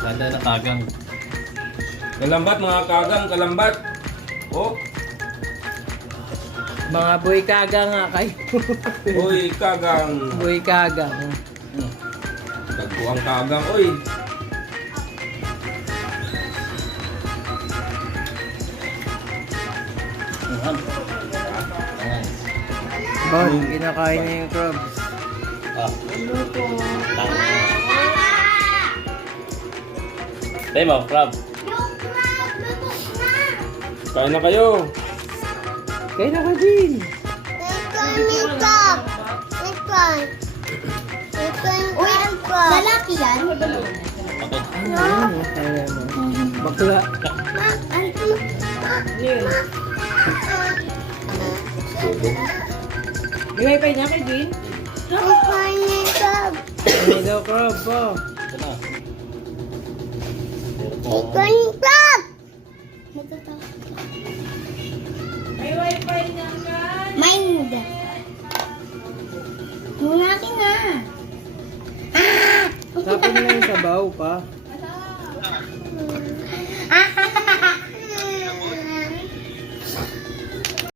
Ganda na tagang. Kalambat mga kagang, kalambat. Oh, Mga boy kaga nga kayo. uy kagang. Boy kaga. Tagpuang kagang, uy. Ayan. Ayan. Bon, kinakain na yung crabs. Ah. Tayo mo, crab. Kain na kayo. Kain na ka din. Uy, lalaki yan? Okay. Ano? Kaya mo. Bakla. May wifi na kay Jean? Ano daw crab po? Ito na. May wifi na ka? Mind. Yung akin na. Tapon na yung sabaw pa.